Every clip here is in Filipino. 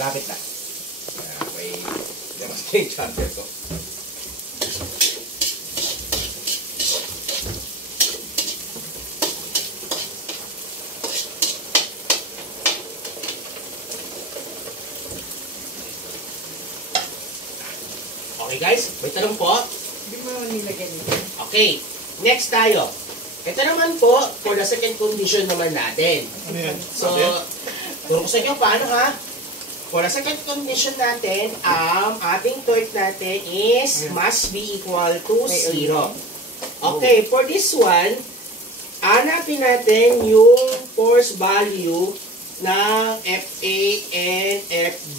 Malapit na. May demonstrate charger ko. Okay guys, may tanong po? Hindi mo nilagyan ito. Okay, next tayo. Ito naman po, for the second condition naman natin. Ano yan? So, turo ko sa inyo paano ha? For the second condition natin, ating torque natin is must be equal to 0. Okay, for this one, hanapin natin yung force value ng FA and FB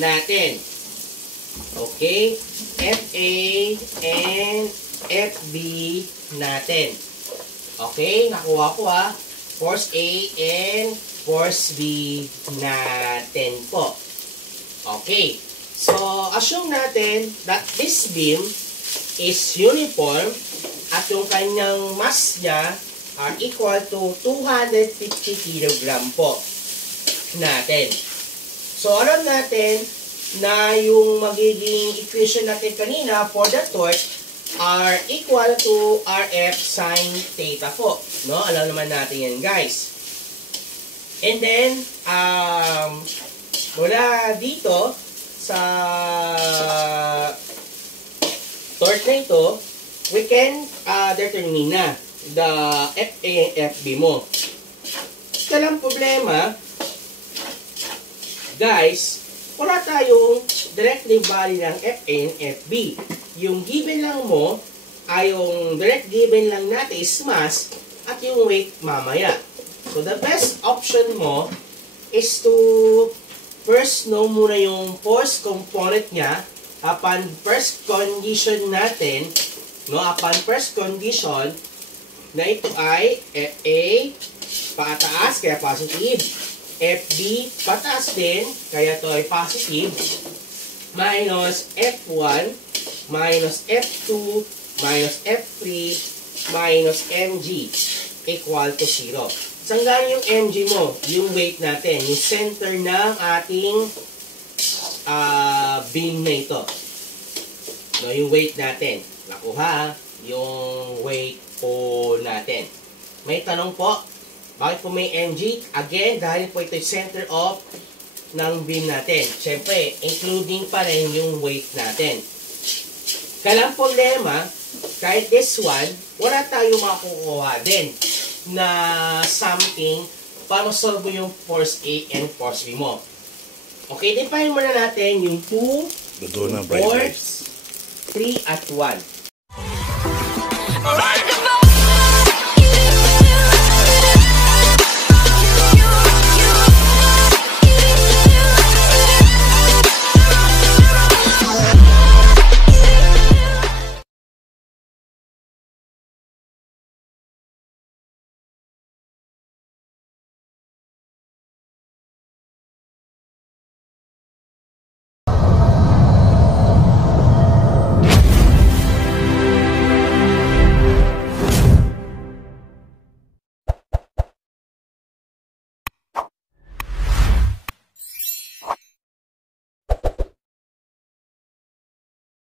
natin. Okay, FA and FB natin. Okay, nakuha ko ha. Force A and force B natin po. Okay, so assume natin that this beam is uniform at yung kanyang mass niya are equal to 250 kg po natin. So alam natin na yung magiging equation natin kanina for the torque are equal to RF sin theta po. No? Alam naman natin yan guys. And then, mula dito sa torque na ito, we can determine na the FA and FB mo. Ito lang problema, guys, wala tayong directly value ng FA and FB. Yung given lang mo, ay yung direct given lang natin is mass at yung weight mamaya. So the best option mo is to first know muna yung force component niya upon first condition natin, no, upon first condition na ito ay FA pataas kaya positive, FB pataas din kaya ito ay positive, minus F1 minus F2 minus F3 minus mg equal to 0. Saan galing yung mg mo? Yung weight natin, yung center ng ating beam na ito. No, yung weight natin. Nakuha yung weight po natin. May tanong po, bakit po may mg? Again, dahil po ito yung center of ng beam natin. Siyempre, including pa rin yung weight natin. Kailang problema, kahit this one, wala tayo makukuha din na something para solve yung force A and force B mo. Okay, define muna natin yung 2, 4, 3 at 1.